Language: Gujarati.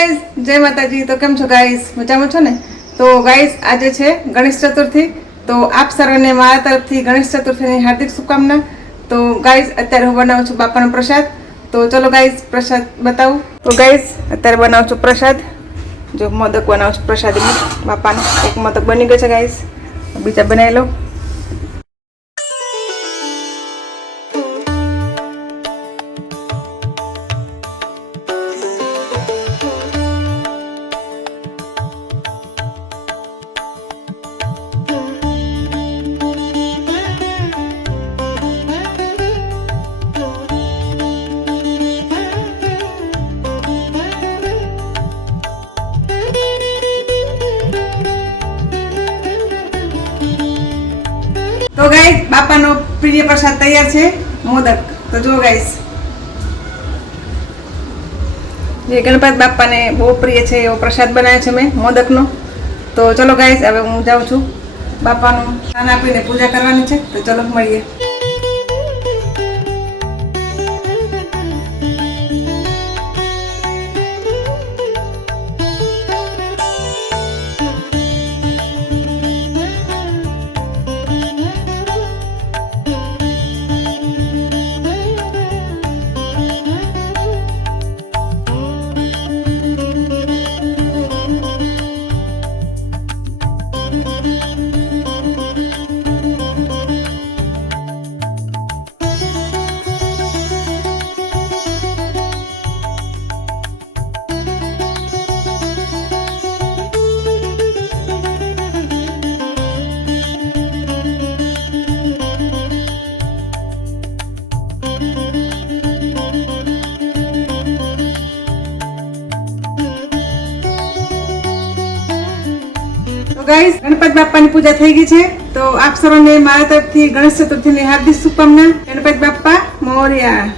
ગાઈઝ, જય માતાજી। તો કેમ છો ગાઈઝ? મજામાં છો ને? તો ગાઈઝ, આજે છે ગણેશ ચતુર્થી। તો આપ સર્વને મારા તરફથી ગણેશ ચતુર્થીની હાર્દિક શુભકામના। તો ગાઈઝ, અત્યારે હું બનાવું છું બાપાનો પ્રસાદ। તો ચલો ગાઈઝ, પ્રસાદ બતાવું। તો ગાઈઝ, અત્યારે બનાવું છું પ્રસાદ। જો મોદક બનાવું છું પ્રસાદીમાં બાપાનો। એક મોદક બની ગયો છે ગાઈઝ, બીજા બનાવી લો। તો ગાઈસ, બાપાનો પ્રિય પ્રસાદ તૈયાર છે, મોદક। તો જો ગાઈસ, જે ગણપત બાપાને બહુ પ્રિય છે એવો પ્રસાદ બનાવ્યો છે મેં મોદકનો। તો ચલો ગાઈસ, હવે હું જાઉં છું બાપાનું સ્નાન આપીને પૂજા કરવાની છે। તો ચલો મળીએ। ગાઈસ, ગણપત બાપાની પૂજા થઈ ગઈ છે। તો આપ સર્વને મારા તરફથી ગણેશ ચતુર્થીની હાર્દિક શુભકામના। ગણપત બાપા મોરયા।